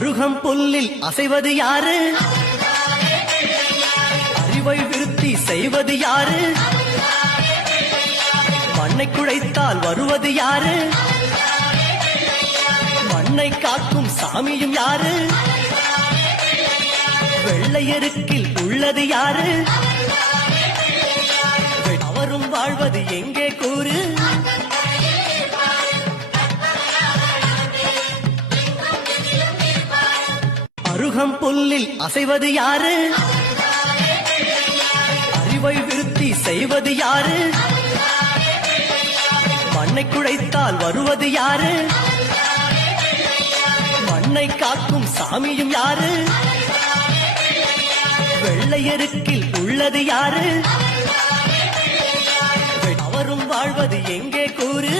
அருகம் புல்லில் அசைவது யாரு? அறிவை விருத்தி செய்வது யாரு? மண்ணை குழைத்தால் வருவது யாரு? மண்ணை காக்கும் சாமியும் யாரு? வெள்ளையருக்கில் உள்ளது யாரு? அவரும் வாழ்வது எங்கே கூறு? அருகம் புல்லில் அசைவது யாரு? அறிவை விருத்தி செய்வது யாரு? மண்ணை குழைத்தால் வருவது யாரு? மண்ணை காக்கும் சாமியும் யாரு? வெள்ளையருக்கில் உள்ளது யாரு? அவரும் வாழ்வது எங்கே கூறு?